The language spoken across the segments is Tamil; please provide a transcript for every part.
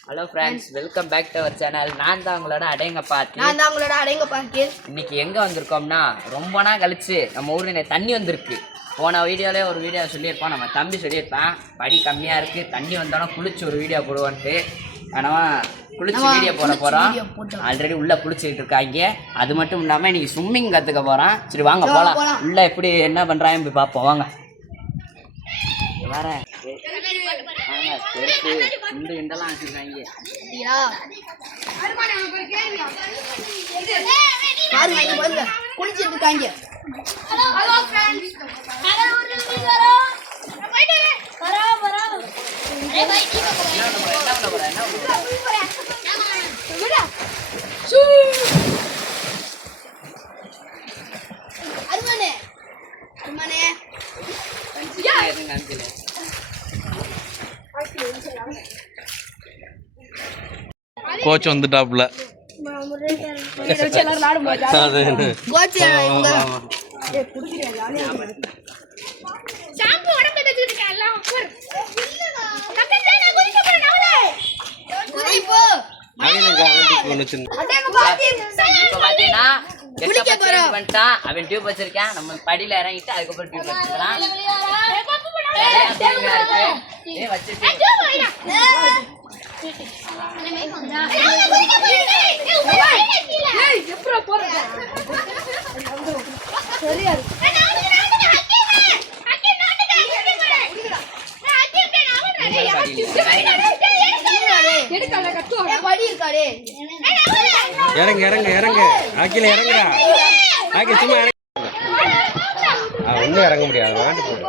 Hello friends, welcome back to our channel. நான் தான் உங்களோட அடேங்கப்பா. இன்னைக்கு எங்கே வந்திருக்கோம்னா, ரொம்ப நாள் கழிச்சு நம்ம ஊரில் தண்ணி வந்திருக்கு. போன வீடியோவில் ஒரு வீடியோ சொல்லியிருப்போம், நம்ம தம்பி சொல்லியிருப்பான் படி கம்மியாக இருக்குது, தண்ணி வந்தோன்னா குளிச்சு ஒரு வீடியோ போடுவோன்ட்டு. ஆனால் குளிச்சு வீடியோ போட போகிறோம். ஆல்ரெடி உள்ளே குளிச்சுக்கிட்டு இருக்காங்க. அது மட்டும் இல்லாமல் இன்றைக்கி ஸ்விம்மிங் கற்றுக்க போகிறோம். சரி வாங்க போகலாம். உள்ளே எப்படி என்ன பண்ணுறாங்கன்னு போய் பார்ப்போம் வாங்க. வரேன் இந்த இண்டெல்லாம் வச்சுருக்காங்க. குளிச்சுட்டு இருக்காங்க. கோச் வந்துட்டாப்ல. அவன் டியூப் வச்சிருக்கான். நம்ம படியில இறங்கிட்டு அதுக்கப்புறம் டியூப் வச்சுக்கலாம். இறங்கு இறங்கு இறங்கு ஆக்கில இறங்குடா. ஆக்கி சும்மா இறங்க. ஒன்றும் இறங்க முடியாது. வாண்டி போடு.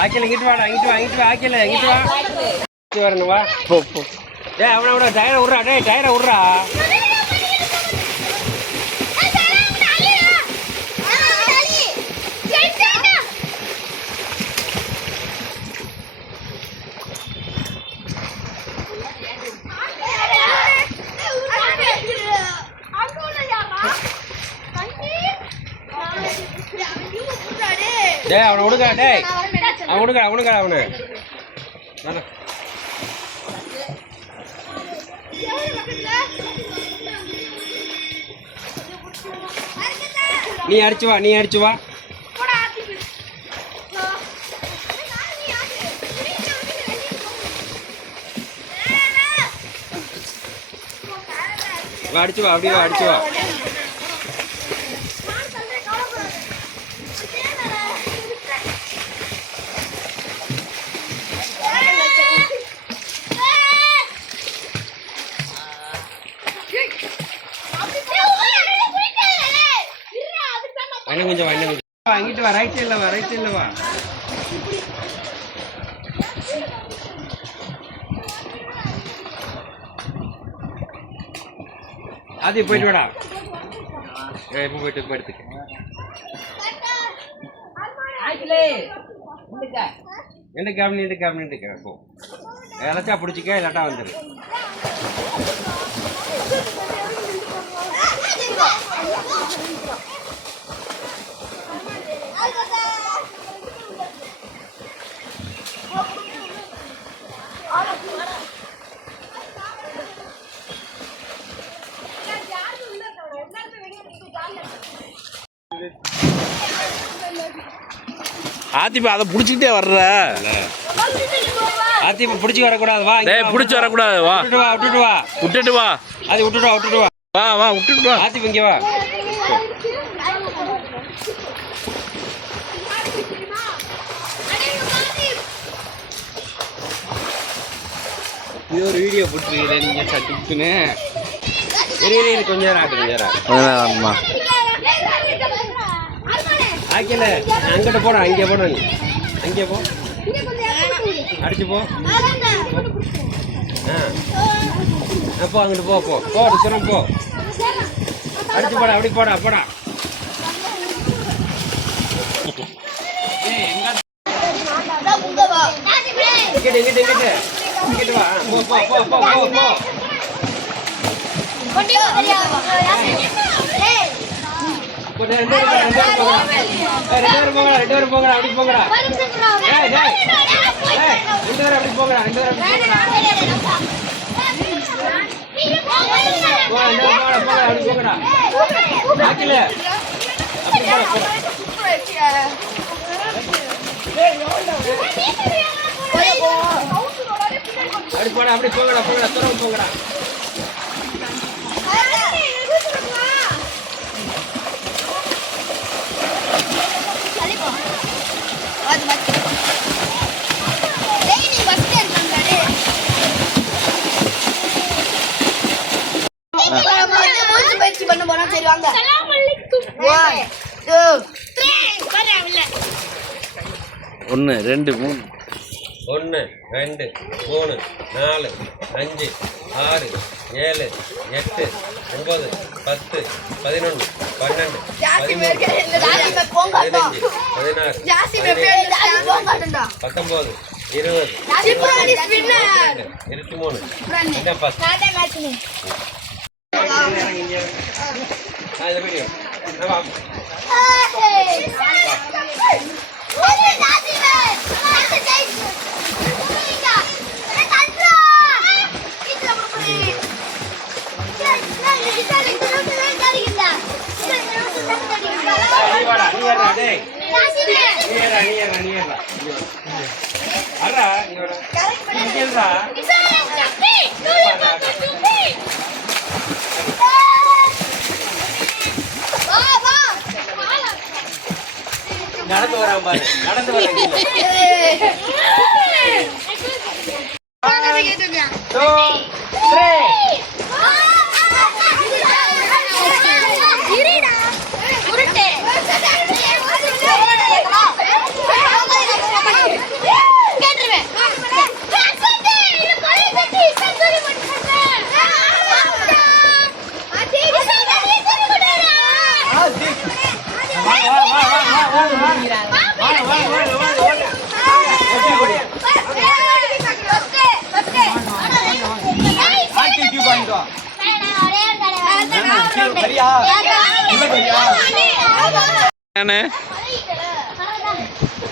ஆக்கில இங்கிட்டு வாடா, இங்கிட்டு வா, இங்கிட்டு வா. ஆக்கில இங்கிட்டு வா, இங்கிட்டு வரணும் வா. போ போ. டேய் அவனை விட டயரை விட்றா. டேய் டயரை விட்றா. டேய் அவனை விடுங்க. டேய் அவன் விடுங்க, அவனுங்க அவனு. நீ அடிச்சு வா, நீ அடிச்சு வா. அடிச்சு வா, அப்படியே அடிச்சு வா. கொஞ்சம் வாங்கிட்டு வா. ரைட் சைடில் வா, ரைட் சைடில் வா. அது போயிட்டு வாடா. இப்போ போயிட்டு எடுத்துக்க. எந்த கேபினி போ. எல்லாத்தையும் பிடிச்சிக்க, இல்லாட்டா வந்துடு. ஆத்திப்பா அதை பிடிச்சிக்கிட்டே வர்ற. ஆத்திப்பா பிடிச்சி வரக்கூடாது. வா, பிடிச்சி வரக்கூடாது. வா, விட்டுட்டு வா. விட்டுட்டு வா. அது விட்டுட்டு வா. வா வா விட்டுட்டு வா. ஆத்திப்பா இங்கே வா. இது ஒரு வீடியோ போட்டுருக்கீங்க நீங்க சட்டுன்னு. கொஞ்சம் நேரம் ஆகுது. ஆமா ஆக்கல அங்கிட்ட போடா. இங்கே போட. நீ அங்கே போ. அடிச்சு போ. போ அங்கிட்டு போ. போ சுரம் போ. அடிச்சு போடா. அப்படி போடா. அப்படி போங்கடா போங்கடா துறவு போங்கடா ஒன்று ரெண்டு மூணு 1 2 3 4 5 6 7 8 9 10 11 12 நடந்து வரான் பாரு நடந்து வரான்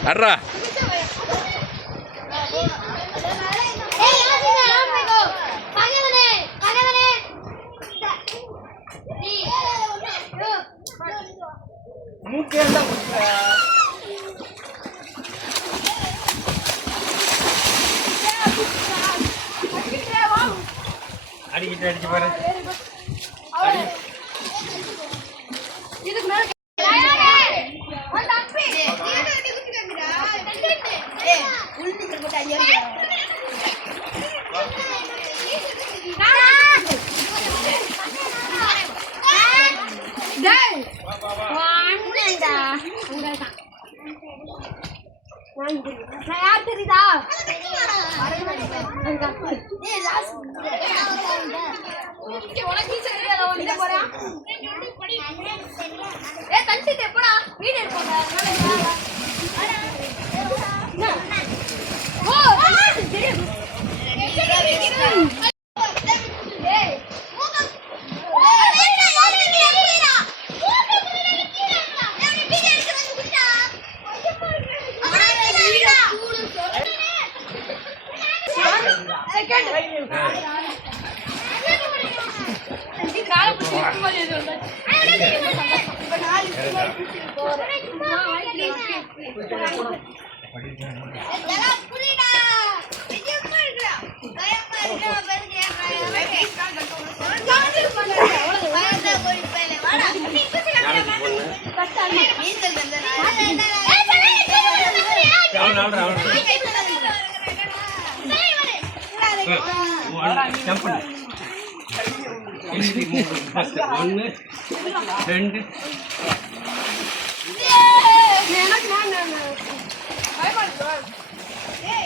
அட்ரா அடிக்கிட்டு அடிச்சு பாரு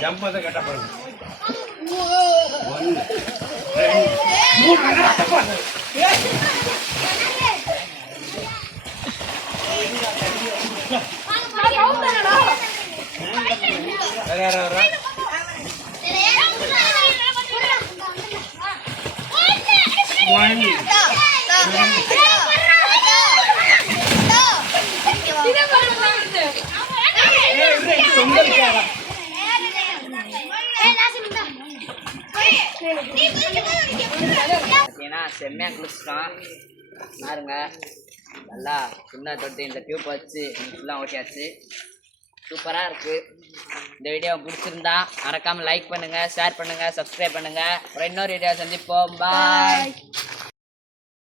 ஜம்பத கட்ட பாருங்க 1 2 3 பார்த்தீங்கன்னா செம்மையாக குளிச்சிட்டோம் பாருங்க. நல்லா சின்ன தொட்டு இந்த டியூப் வச்சு ஃபுல்லாக ஓட்டியாச்சு. சூப்பராக இருக்குது. இந்த வீடியோ பிடிச்சிருந்தா மறக்காமல் லைக் பண்ணுங்கள், ஷேர் பண்ணுங்கள், சப்ஸ்கிரைப் பண்ணுங்கள். அப்புறம் இன்னொரு வீடியோ சந்திப்போம். பாய்.